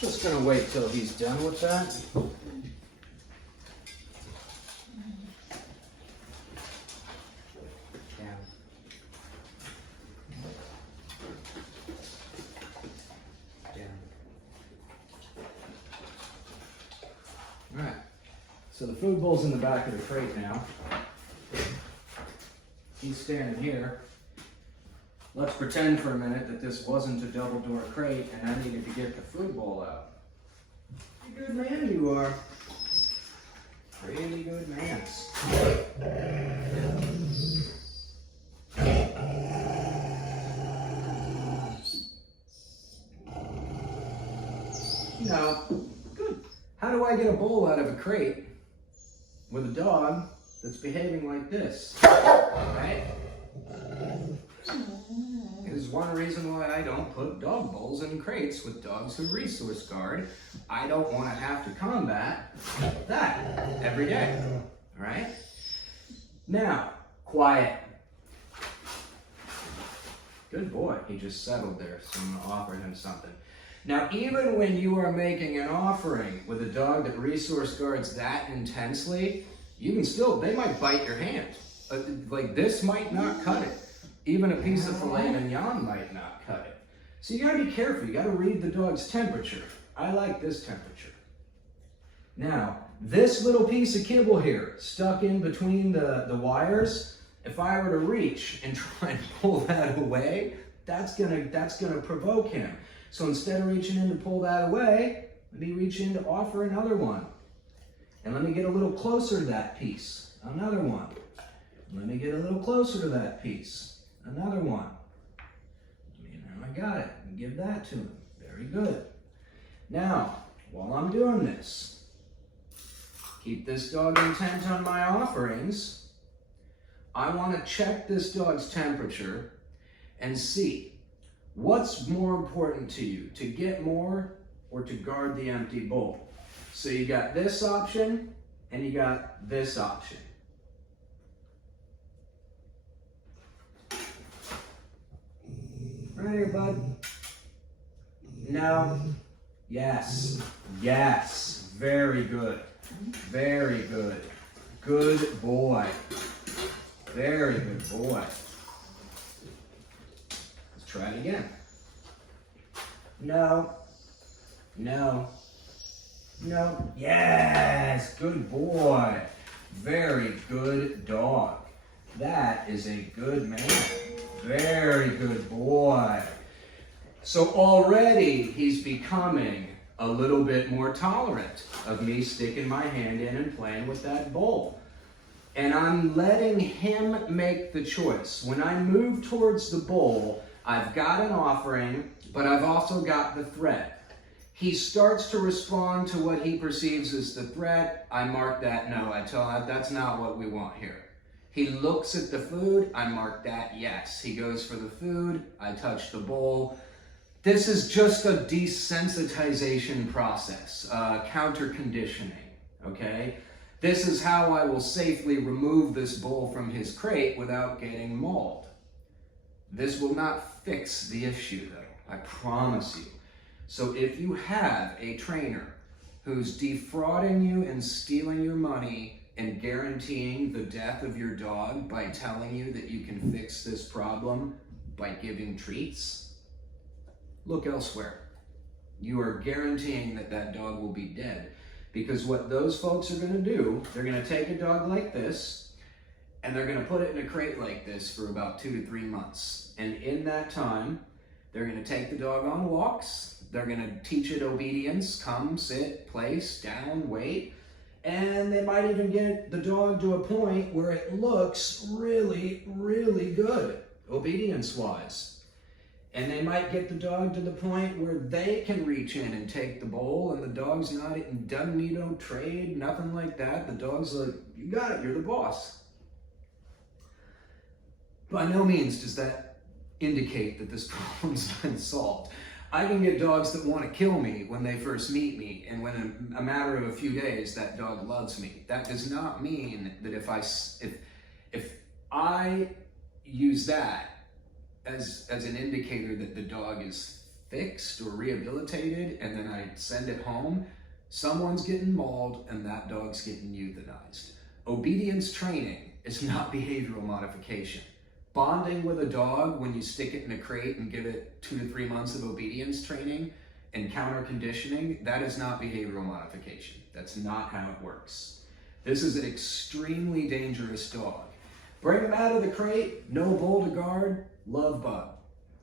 Just gonna wait till he's done with that. Down. Down. All right. So the food bowl's in the back of the crate now. He's standing here. Let's pretend for a minute that this wasn't a double door crate and I needed to get the food bowl out. Pretty good man you are. Really good man. Now, good. How do I get a bowl out of a crate with a dog that's behaving like this? Right? Is one reason why I don't put dog bowls in crates with dogs who resource guard. I don't want to have to combat that every day. All right? Now, quiet. Good boy. He just settled there, so I'm going to offer him something. Now, even when you are making an offering with a dog that resource guards that intensely, you can still, they might bite your hand. Like this might not cut it. Even a piece of filet mignon might not cut it. So you gotta be careful. You gotta read the dog's temperature. I like this temperature. Now, this little piece of kibble here, stuck in between the wires, if I were to reach and try and pull that away, that's gonna provoke him. So instead of reaching in to pull that away, let me reach in to offer another one. And let me get a little closer to that piece. Another one. Let me get a little closer to that piece. Another one. Now I got it. Give that to him. Very good. Now, while I'm doing this, keep this dog intent on my offerings. I want to check this dog's temperature and see what's more important to you, to get more or to guard the empty bowl. So you got this option and you got this option. Right here, bud. No. Yes. Yes. Very good. Very good. Good boy. Very good boy. Let's try it again. No. No. No. Yes. Good boy. Very good dog. That is a good man. Very good boy. So already he's becoming a little bit more tolerant of me sticking my hand in and playing with that bowl. And I'm letting him make the choice. When I move towards the bowl, I've got an offering, but I've also got the threat. He starts to respond to what he perceives as the threat. I mark that no. I tell him that's not what we want here. He looks at the food, I mark that yes. He goes for the food, I touch the bowl. This is just a desensitization process, counter conditioning, okay? This is how I will safely remove this bowl from his crate without getting mauled. This will not fix the issue though, I promise you. So if you have a trainer who's defrauding you and stealing your money and guaranteeing the death of your dog by telling you that you can fix this problem by giving treats, look elsewhere. You are guaranteeing that that dog will be dead. Because what those folks are gonna do, they're gonna take a dog like this and they're gonna put it in a crate like this for about 2 to 3 months. And in that time, they're gonna take the dog on walks, they're gonna teach it obedience, come, sit, place, down, wait, and they might even get the dog to a point where it looks really, really good, obedience-wise. And they might get the dog to the point where they can reach in and take the bowl, and the dog's doesn't need no trade, nothing like that. The dog's like, you got it, you're the boss. By no means does that indicate that this problem's been solved. I can get dogs that want to kill me when they first meet me, and within a matter of a few days, that dog loves me. That does not mean that if I use that as an indicator that the dog is fixed or rehabilitated and then I send it home, someone's getting mauled and that dog's getting euthanized. Obedience training is not behavioral modification. Bonding with a dog when you stick it in a crate and give it 2 to 3 months of obedience training and counter conditioning, that is not behavioral modification. That's not how it works. This is an extremely dangerous dog. Bring him out of the crate, no bull to guard, love bug.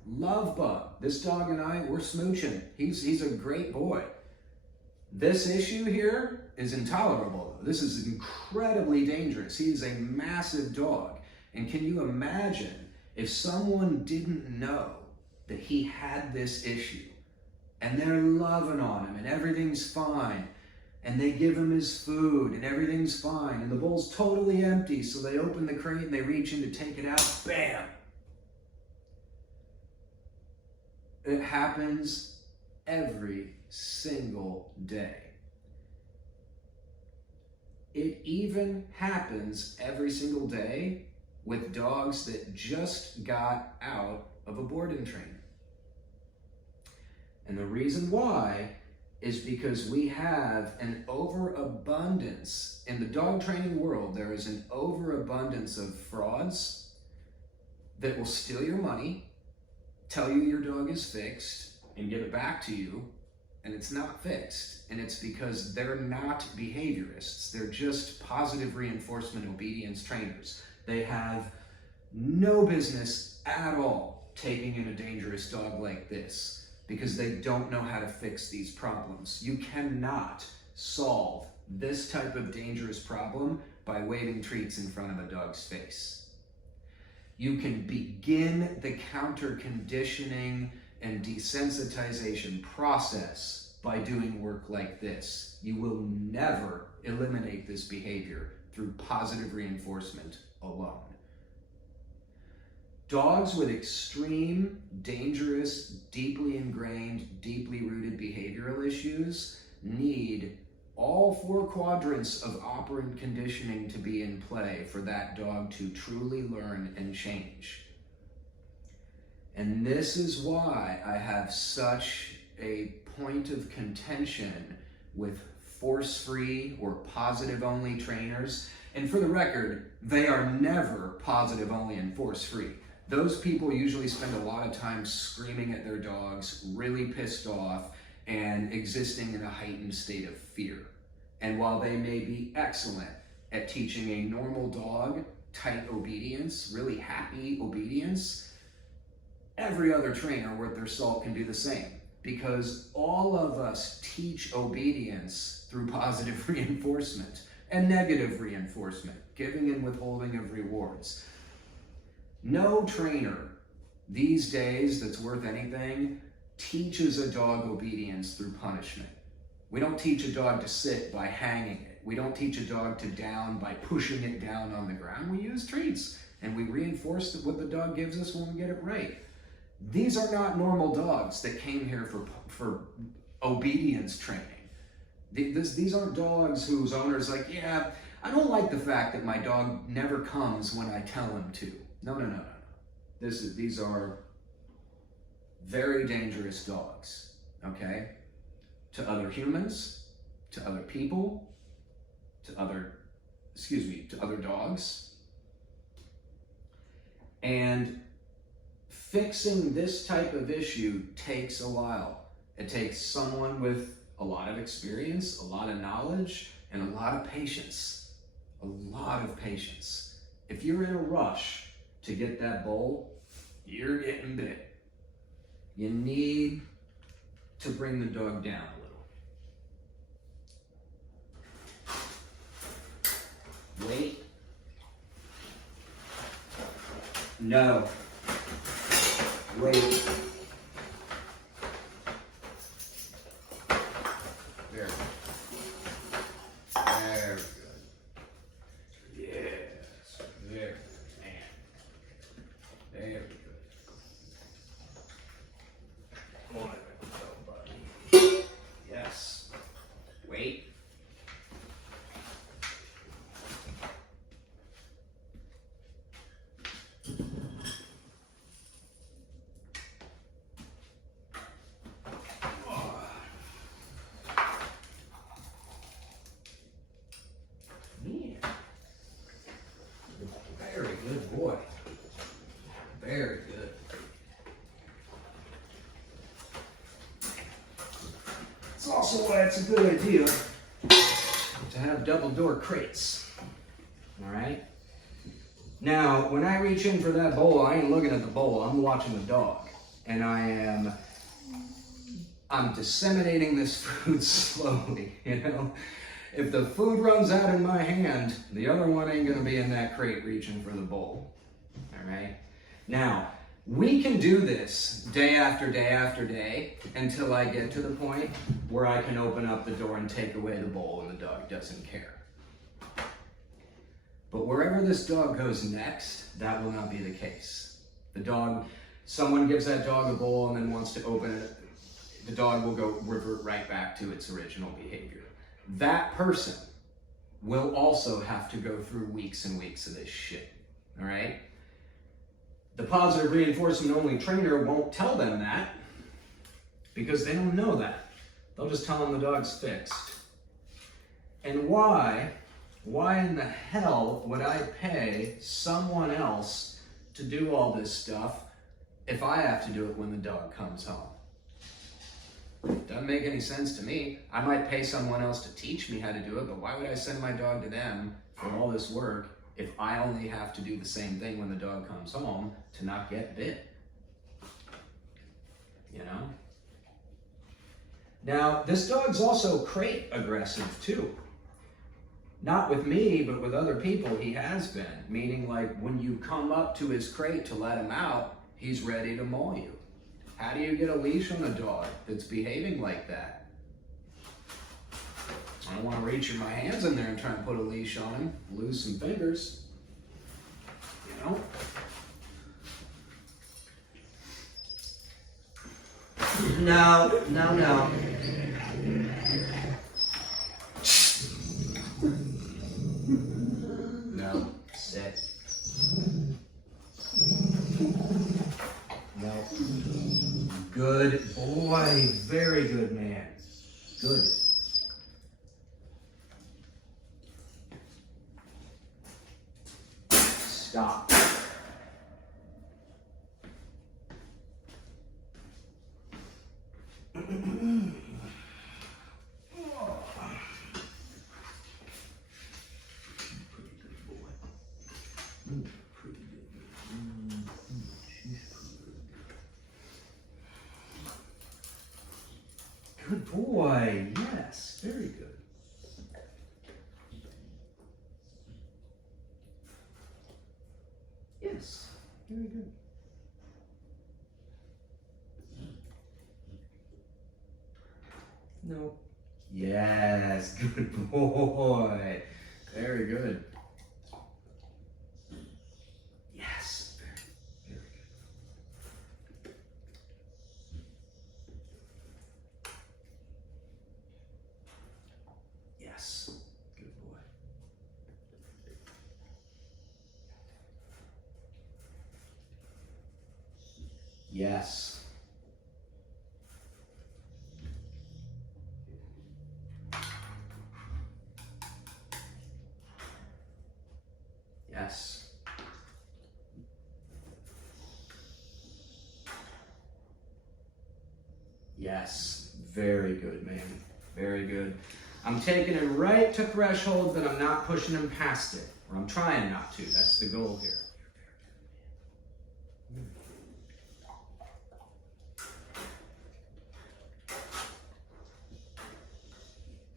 Love bug. This dog and I, we're smooching. He's a great boy. This issue here is intolerable. This is incredibly dangerous. He is a massive dog. And can you imagine if someone didn't know that he had this issue and they're loving on him and everything's fine and they give him his food and everything's fine and the bowl's totally empty, so they open the crate and they reach in to take it out, bam! It happens every single day. It even happens every single day with dogs that just got out of a boarding train. And the reason why is because we have an overabundance. In the dog training world, there is an overabundance of frauds that will steal your money, tell you your dog is fixed, and give it back to you, and it's not fixed. And it's because they're not behaviorists. They're just positive reinforcement obedience trainers. They have no business at all taking in a dangerous dog like this because they don't know how to fix these problems. You cannot solve this type of dangerous problem by waving treats in front of a dog's face. You can begin the counter conditioning and desensitization process by doing work like this. You will never eliminate this behavior through positive reinforcement alone. Dogs with extreme, dangerous, deeply ingrained, deeply rooted behavioral issues need all 4 quadrants of operant conditioning to be in play for that dog to truly learn and change. And this is why I have such a point of contention with force-free or positive-only trainers. And for the record, they are never positive-only and force-free. Those people usually spend a lot of time screaming at their dogs, really pissed off, and existing in a heightened state of fear. And while they may be excellent at teaching a normal dog tight obedience, really happy obedience, every other trainer worth their salt can do the same, because all of us teach obedience through positive reinforcement and negative reinforcement, giving and withholding of rewards. No trainer these days that's worth anything teaches a dog obedience through punishment. We don't teach a dog to sit by hanging it. We don't teach a dog to down by pushing it down on the ground. We use treats and we reinforce what the dog gives us when we get it right. These are not normal dogs that came here for obedience training. These aren't dogs whose owner's like, yeah, I don't like the fact that my dog never comes when I tell him to. No. These are very dangerous dogs, okay? To other humans, to other people, to other dogs. And fixing this type of issue takes a while. It takes someone with a lot of experience, a lot of knowledge, and a lot of patience. A lot of patience. If you're in a rush to get that bowl, you're getting bit. You need to bring the dog down a little. Wait. No. Wait. Very good. Very good. Yes. Very good, man. Very good. Come on, buddy. Yes. Wait. It's also why it's a good idea to have double door crates. All right? Now, when I reach in for that bowl, I ain't looking at the bowl, I'm watching the dog. And I'm disseminating this food slowly, you know? If the food runs out in my hand, the other one ain't gonna be in that crate reaching for the bowl, all right? Now, we can do this day after day after day until I get to the point where I can open up the door and take away the bowl and the dog doesn't care. But wherever this dog goes next, that will not be the case. Someone gives that dog a bowl and then wants to open it, the dog will revert right back to its original behavior. That person will also have to go through weeks and weeks of this shit, all right? The positive reinforcement only trainer won't tell them that because they don't know that. They'll just tell them the dog's fixed. And why in the hell would I pay someone else to do all this stuff if I have to do it when the dog comes home? Doesn't make any sense to me. I might pay someone else to teach me how to do it, but why would I send my dog to them for all this work if I only have to do the same thing when the dog comes home to not get bit? You know? Now, this dog's also crate aggressive too. Not with me, but with other people he has been. Meaning like when you come up to his crate to let him out, he's ready to maul you. How do you get a leash on a dog that's behaving like that? I don't want to reach my hands in there and try and put a leash on him, lose some fingers, you know? No. No, sit. No. Good boy, very good man. Good. Stop. Good boy, yes, very good. Yes, very good. No. Yes, good boy. Very good. Yes, very good. Yes, good boy. Yes. Yes. Yes. Very good, man. Very good. I'm taking him right to threshold, but I'm not pushing him past it. Or I'm trying not to. That's the goal here.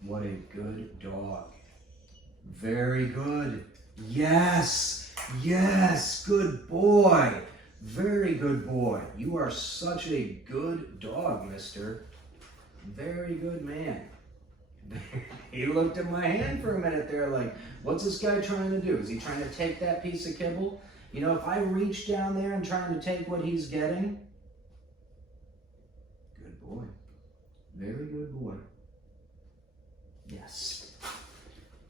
What a good dog. Very good. Yes. Yes. Good boy. Very good boy. You are such a good dog, mister. Very good man. He looked at my hand for a minute there like, what's this guy trying to do? Is he trying to take that piece of kibble? You know, if I reach down there and trying to take what he's getting, good boy. Very good boy. Yes.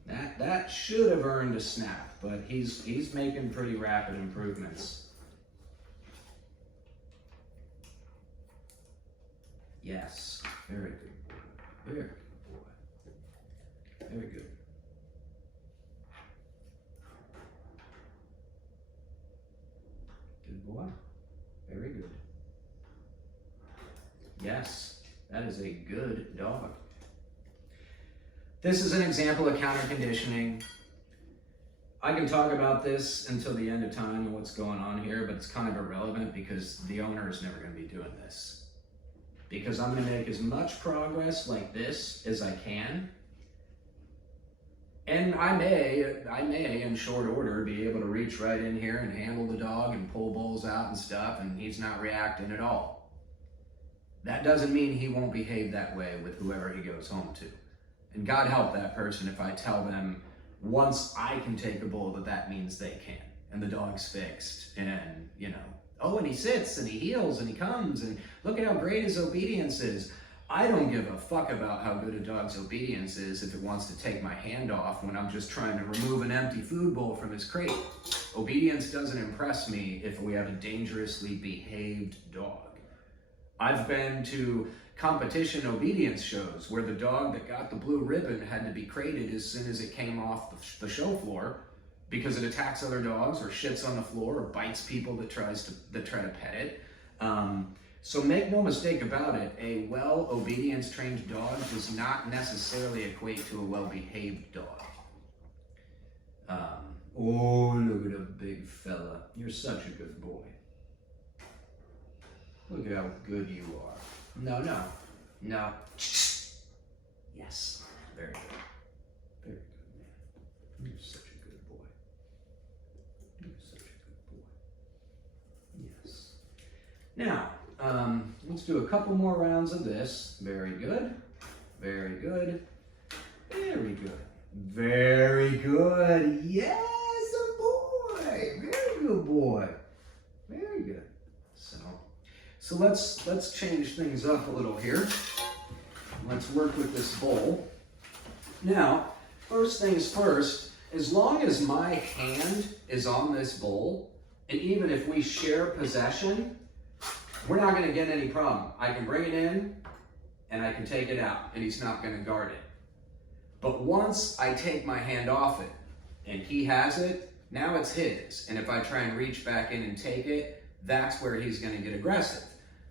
That should have earned a snap, but he's making pretty rapid improvements. Yes. Very good boy. Very good boy. Very good. Good boy. Very good. Yes. That is a good dog. This is an example of counter conditioning. I can talk about this until the end of time and what's going on here, but it's kind of irrelevant because the owner is never going to be doing this. Because I'm going to make as much progress like this as I can. And I may in short order be able to reach right in here and handle the dog and pull bowls out and stuff, and he's not reacting at all. That doesn't mean he won't behave that way with whoever he goes home to. And God help that person if I tell them once I can take a bowl that means they can. And the dog's fixed and, you know, oh, and he sits and he heels and he comes and look at how great his obedience is. I don't give a fuck about how good a dog's obedience is if it wants to take my hand off when I'm just trying to remove an empty food bowl from his crate. Obedience doesn't impress me if we have a dangerously behaved dog. I've been to competition obedience shows where the dog that got the blue ribbon had to be crated as soon as it came off the show floor because it attacks other dogs or shits on the floor or bites people that try to pet it. So make no mistake about it, a well-obedience trained dog does not necessarily equate to a well-behaved dog. Oh, look at a big fella. You're such a good boy. Look at how good you are. No. Yes. Very good. Very good, man. You're such a good boy. You're such a good boy. Yes. Now, let's do a couple more rounds of this. Very good. Very good. Very good. Very good. Yes, a boy. Very good boy. Very good. So let's change things up a little here. Let's work with this bowl. Now, first things first, as long as my hand is on this bowl, and even if we share possession, we're not gonna get any problem. I can bring it in and I can take it out and he's not gonna guard it. But once I take my hand off it and he has it, now it's his. And if I try and reach back in and take it, that's where he's gonna get aggressive.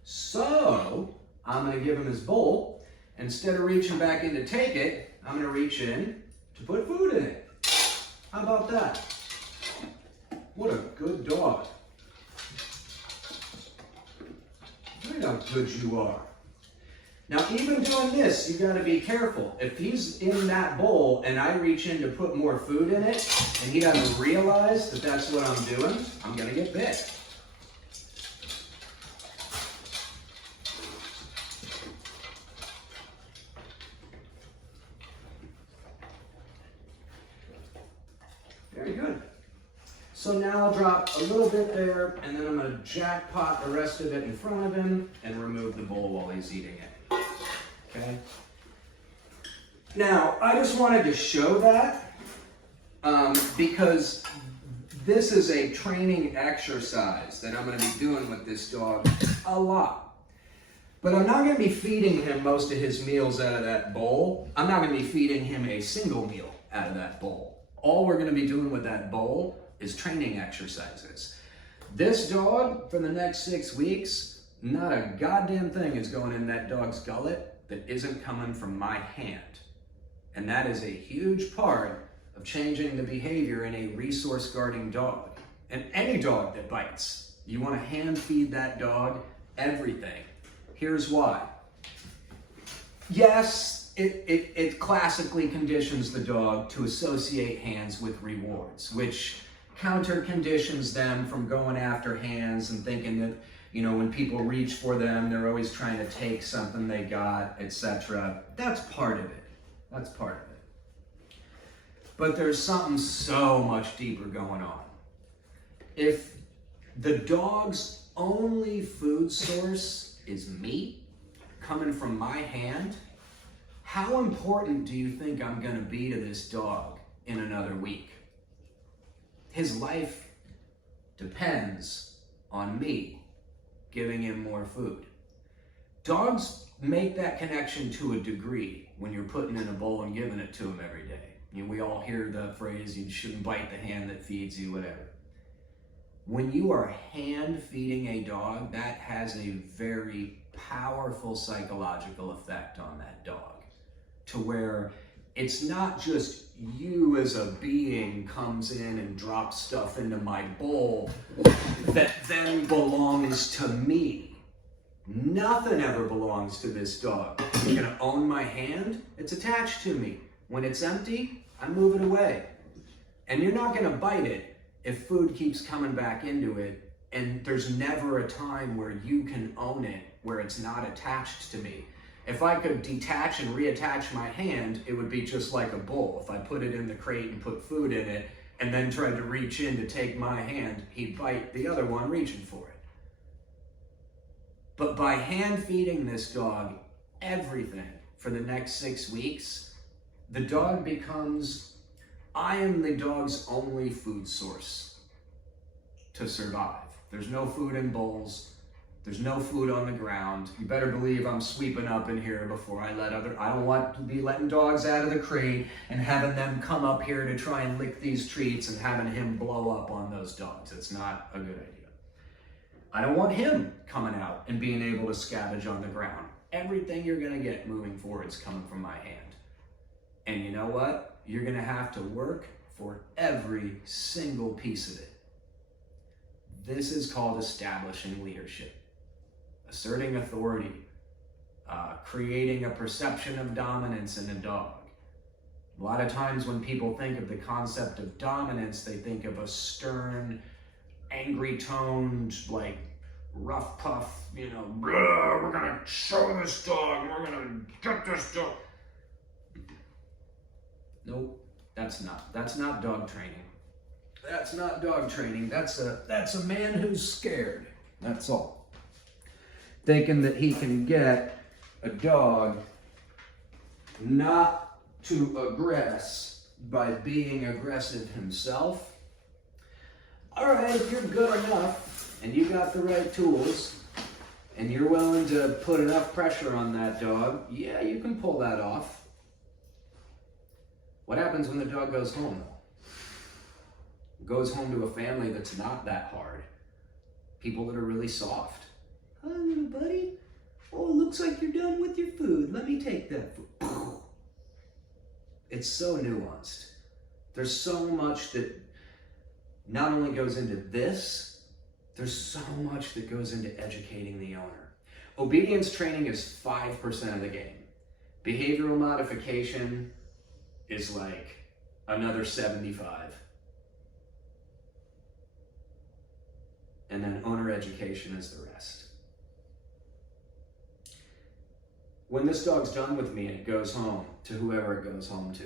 So I'm gonna give him his bowl. Instead of reaching back in to take it, I'm gonna reach in to put food in it. How about that? What a good dog. Look how good you are. Now, even doing this, you gotta be careful. If he's in that bowl and I reach in to put more food in it and he doesn't realize that that's what I'm doing, I'm gonna get bit. Very good. So now I'll drop a little bit there, and then I'm going to jackpot the rest of it in front of him and remove the bowl while he's eating it. Okay? Now, I just wanted to show that because this is a training exercise that I'm going to be doing with this dog a lot. But I'm not going to be feeding him most of his meals out of that bowl. I'm not going to be feeding him a single meal out of that bowl. All we're going to be doing with that bowl is training exercises. This dog, for the next 6 weeks, not a goddamn thing is going in that dog's gullet that isn't coming from my hand. And that is a huge part of changing the behavior in a resource guarding dog. And any dog that bites, you want to hand feed that dog everything. Here's why. Yes, it classically conditions the dog to associate hands with rewards, which counter conditions them from going after hands and thinking that, you know, when people reach for them, they're always trying to take something they got, etc. That's part of it. That's part of it. But there's something so much deeper going on. If the dog's only food source is meat coming from my hand, how important do you think I'm going to be to this dog in another week? His life depends on me giving him more food. Dogs make that connection to a degree when you're putting in a bowl and giving it to him every day. You know, we all hear the phrase, you shouldn't bite the hand that feeds you, whatever. When you are hand feeding a dog, that has a very powerful psychological effect on that dog, to where It's not just you as a being comes in and drops stuff into my bowl that then belongs to me. Nothing ever belongs to this dog. You're gonna own my hand? It's attached to me. When it's empty, I move it away. And you're not gonna bite it if food keeps coming back into it, and there's never a time where you can own it, where it's not attached to me. If I could detach and reattach my hand, it would be just like a bowl. If I put it in the crate and put food in it, and then tried to reach in to take my hand, he'd bite the other one reaching for it. But by hand feeding this dog everything for the next 6 weeks, the dog becomes, I am the dog's only food source to survive. There's no food in bowls. There's no food on the ground. You better believe I'm sweeping up in here before I let I don't want to be letting dogs out of the crate and having them come up here to try and lick these treats and having him blow up on those dogs. It's not a good idea. I don't want him coming out and being able to scavenge on the ground. Everything you're gonna get moving forward is coming from my hand. And you know what? You're gonna have to work for every single piece of it. This is called establishing leadership. Asserting authority, creating a perception of dominance in a dog. A lot of times when people think of the concept of dominance, they think of a stern, angry toned, like rough puff, you know, we're gonna show this dog, we're gonna get this dog. Nope, that's not dog training. That's not dog training. That's a man who's scared. That's all. Thinking that he can get a dog not to aggress by being aggressive himself. All right, if you're good enough and you got the right tools and you're willing to put enough pressure on that dog, yeah, you can pull that off. What happens when the dog goes home, though? Goes home to a family that's not that hard. People that are really soft. Hi, little buddy. Oh, it looks like you're done with your food. Let me take that food. It's so nuanced. There's so much that not only goes into this, there's so much that goes into educating the owner. Obedience training is 5% of the game. Behavioral modification is like another 75. And then owner education is the rest. When this dog's done with me and it goes home to whoever it goes home to,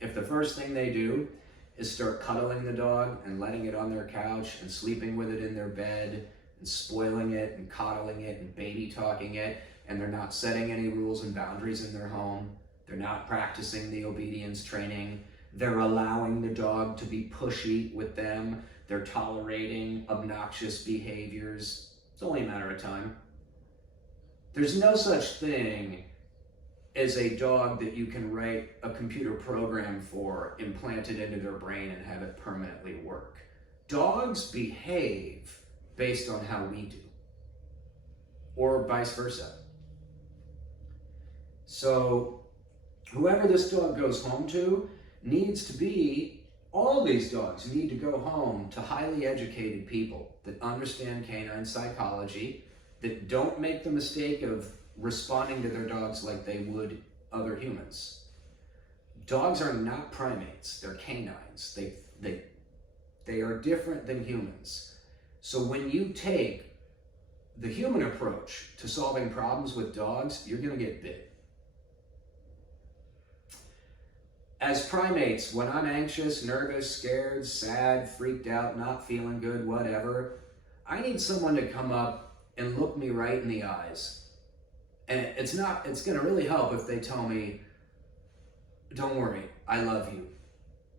if the first thing they do is start cuddling the dog and letting it on their couch and sleeping with it in their bed and spoiling it and coddling it and baby talking it, and they're not setting any rules and boundaries in their home, they're not practicing the obedience training, they're allowing the dog to be pushy with them, they're tolerating obnoxious behaviors, it's only a matter of time. There's no such thing as a dog that you can write a computer program for, implant it into their brain, and have it permanently work. Dogs behave based on how we do, or vice versa. So whoever this dog goes home to needs to be, all these dogs need to go home to highly educated people that understand canine psychology, that don't make the mistake of responding to their dogs like they would other humans. Dogs are not primates, they're canines. They are different than humans. So when you take the human approach to solving problems with dogs, you're gonna get bit. As primates, when I'm anxious, nervous, scared, sad, freaked out, not feeling good, whatever, I need someone to come up and look me right in the eyes. And it's gonna really help if they tell me, don't worry, I love you.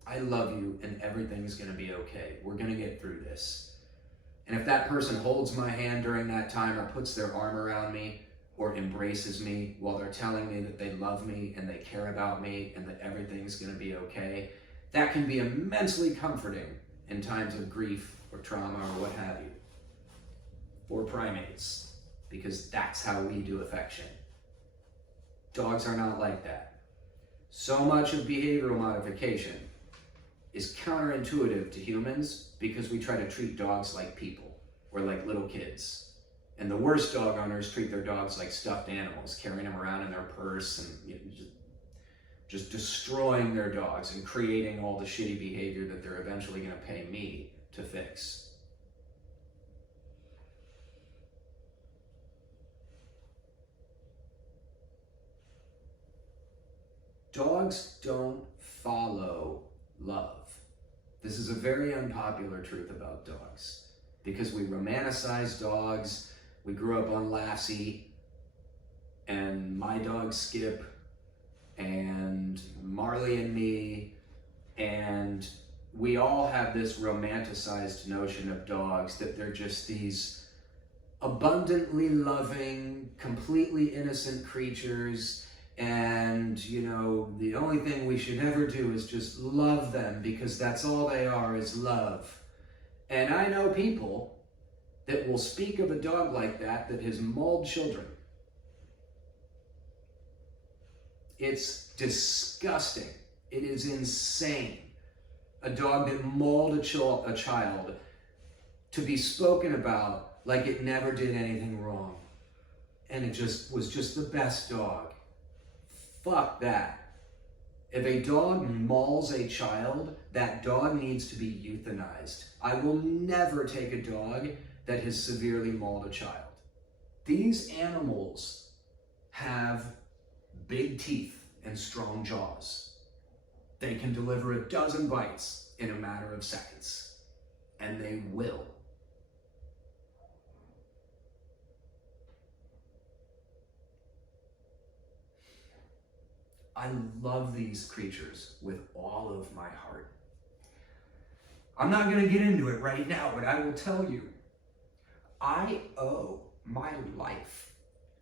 I love you and everything's gonna be okay. We're gonna get through this. And if that person holds my hand during that time or puts their arm around me or embraces me while they're telling me that they love me and they care about me and that everything's gonna be okay, that can be immensely comforting in times of grief or trauma or what have you. Or primates, because that's how we do affection. Dogs are not like that. So much of behavioral modification is counterintuitive to humans because we try to treat dogs like people or like little kids. And the worst dog owners treat their dogs like stuffed animals, carrying them around in their purse and just destroying their dogs and creating all the shitty behavior that they're eventually going to pay me to fix. Dogs don't follow love. This is a very unpopular truth about dogs because we romanticize dogs. We grew up on Lassie and My Dog Skip and Marley and Me, and we all have this romanticized notion of dogs that they're just these abundantly loving, completely innocent creatures, and you know, the only thing we should ever do is just love them because that's all they are, is love. And I know people that will speak of a dog like that has mauled children. It's disgusting. It is insane. A dog that mauled a child to be spoken about like it never did anything wrong. And it was just the best dog. Fuck that. If a dog mauls a child, that dog needs to be euthanized. I will never take a dog that has severely mauled a child. These animals have big teeth and strong jaws. They can deliver a dozen bites in a matter of seconds, and they will. I love these creatures with all of my heart. I'm not going to get into it right now, but I will tell you, I owe my life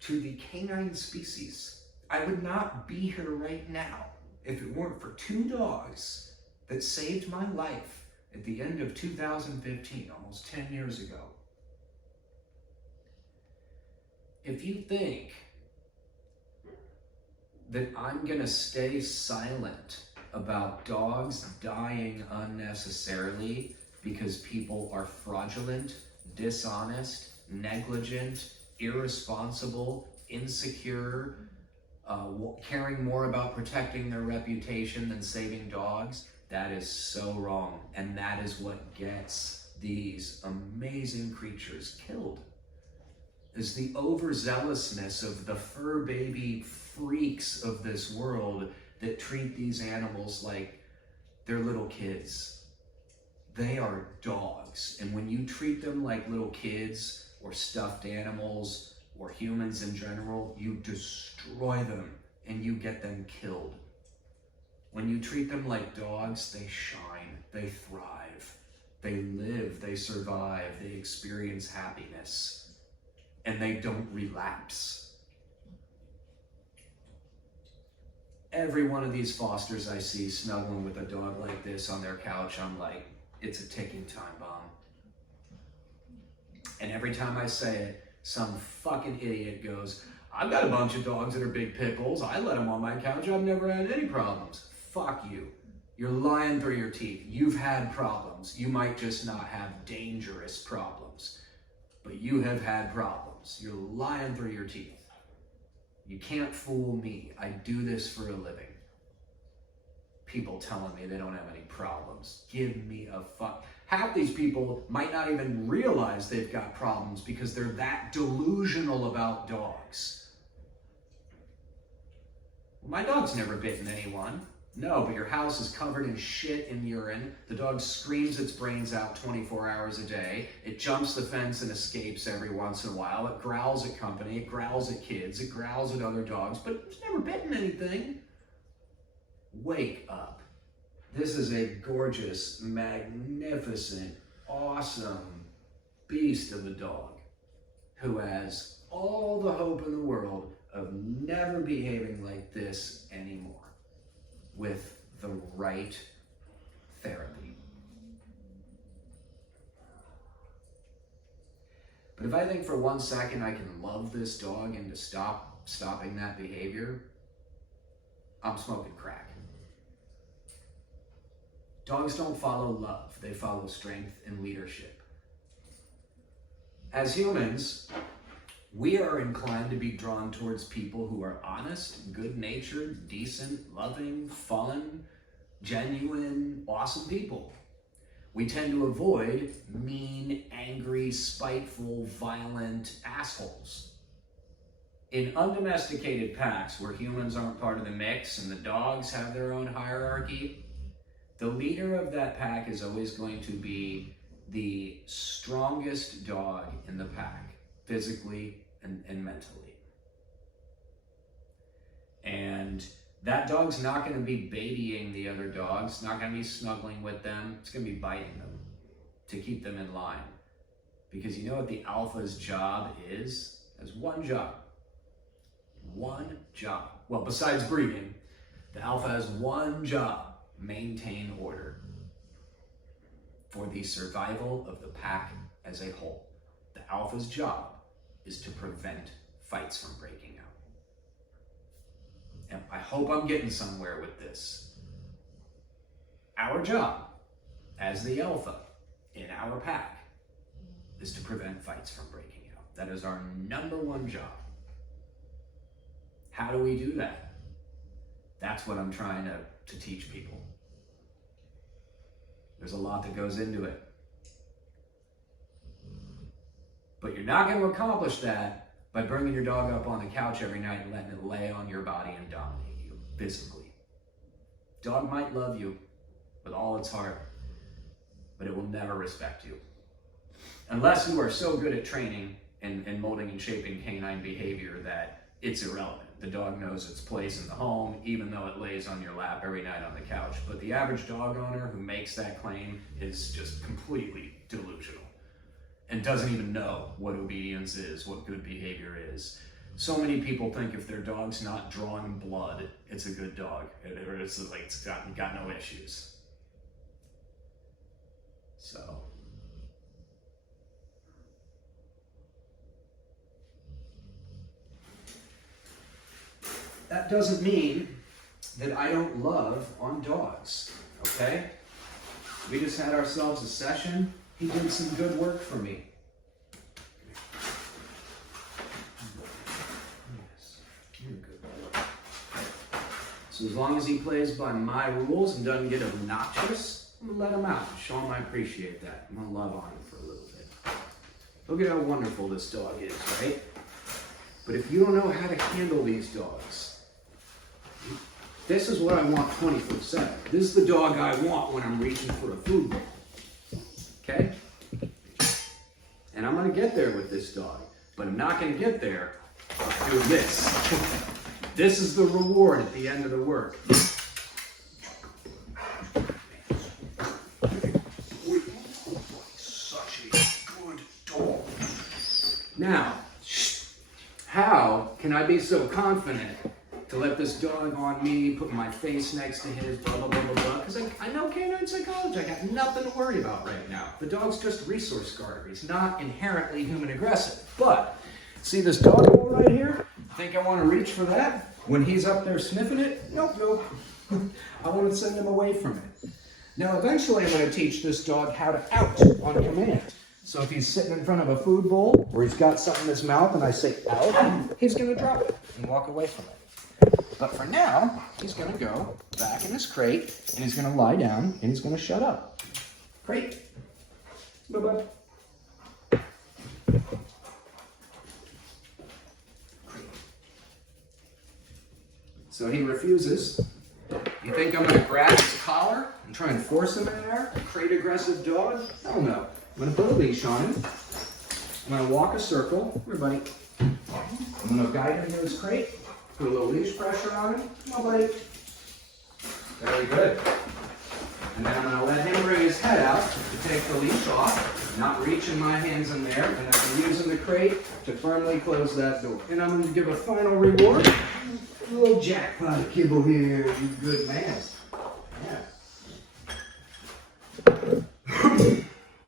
to the canine species. I would not be here right now if it weren't for two dogs that saved my life at the end of 2015, almost 10 years ago. If you think that I'm gonna stay silent about dogs dying unnecessarily because people are fraudulent, dishonest, negligent, irresponsible, insecure, caring more about protecting their reputation than saving dogs, that is so wrong. And that is what gets these amazing creatures killed, is the overzealousness of the fur baby freaks of this world that treat these animals like they're little kids. They are dogs, and when you treat them like little kids or stuffed animals or humans in general, you destroy them and you get them killed. When you treat them like dogs, they shine, they thrive, they live, they survive, they experience happiness, and they don't relapse. Every one of these fosters I see snuggling with a dog like this on their couch, I'm like, it's a ticking time bomb. And every time I say it, some fucking idiot goes, I've got a bunch of dogs that are big pit bulls. I let them on my couch. I've never had any problems. Fuck you. You're lying through your teeth. You've had problems. You might just not have dangerous problems, but you have had problems. You're lying through your teeth. You can't fool me. I do this for a living. People telling me they don't have any problems. Give me a fuck. Half these people might not even realize they've got problems because they're that delusional about dogs. My dog's never bitten anyone. No, but your house is covered in shit and urine. The dog screams its brains out 24 hours a day. It jumps the fence and escapes every once in a while. It growls at company. It growls at kids. It growls at other dogs, but it's never bitten anything. Wake up. This is a gorgeous, magnificent, awesome beast of a dog who has all the hope in the world of never behaving like this anymore with the right therapy. But if I think for 1 second I can love this dog into stopping that behavior, I'm smoking crack. Dogs don't follow love, they follow strength and leadership. As humans, we are inclined to be drawn towards people who are honest, good-natured, decent, loving, fun, genuine, awesome people. We tend to avoid mean, angry, spiteful, violent assholes. In undomesticated packs where humans aren't part of the mix and the dogs have their own hierarchy, the leader of that pack is always going to be the strongest dog in the pack, physically and mentally. And that dog's not going to be babying the other dogs, not going to be snuggling with them, it's going to be biting them to keep them in line. Because you know what the alpha's job is? There's one job. One job. Well, besides breeding, the alpha has one job: maintain order for the survival of the pack as a whole. The alpha's job is to prevent fights from breaking out. And I hope I'm getting somewhere with this. Our job as the alpha in our pack is to prevent fights from breaking out. That is our number one job. How do we do that? That's what I'm trying to teach people. There's a lot that goes into it. But you're not going to accomplish that by bringing your dog up on the couch every night and letting it lay on your body and dominate you physically. Dog might love you with all its heart, but it will never respect you. Unless you are so good at training and molding and shaping canine behavior that it's irrelevant. The dog knows its place in the home, even though it lays on your lap every night on the couch. But the average dog owner who makes that claim is just completely delusional and doesn't even know what obedience is, what good behavior is. So many people think if their dog's not drawing blood, it's a good dog, or it's like it's got no issues. So. That doesn't mean that I don't love on dogs, okay? We just had ourselves a session. He did some good work for me. Yes, you're good. So as long as he plays by my rules and doesn't get obnoxious, I'm gonna let him out. Show him I appreciate that. I'm gonna love on him for a little bit. Look at how wonderful this dog is, right? But if you don't know how to handle these dogs, this is what I want 24/7. This is the dog I want when I'm reaching for a food bowl. Okay? And I'm gonna get there with this dog, but I'm not gonna get there doing this. This is the reward at the end of the work. Such a good dog. Now, how can I be so confident to let this dog on me, put my face next to his, blah, blah, blah, blah, blah? Because I know canine psychology. I got nothing to worry about right now. The dog's just resource guard. He's not inherently human aggressive. But, see this dog right here? Think I want to reach for that? When he's up there sniffing it? Nope, nope. I want to send him away from it. Now, eventually I'm going to teach this dog how to out on command. So if he's sitting in front of a food bowl, or he's got something in his mouth and I say out, he's going to drop it and walk away from it. But for now, he's going to go back in his crate, and he's going to lie down, and he's going to shut up. Crate. Bye-bye. So he refuses. You think I'm going to grab his collar and try and force him in there? A crate aggressive dog? Hell no. I'm going to put a leash on him. I'm going to walk a circle. Here, buddy. I'm going to guide him to his crate. Put a little leash pressure on him. Come on, buddy. Very good. And then I'm going to let him bring his head out to take the leash off, not reaching my hands in there, and I'm using the crate to firmly close that door. And I'm going to give a final reward. A little jackpot kibble here, you good man.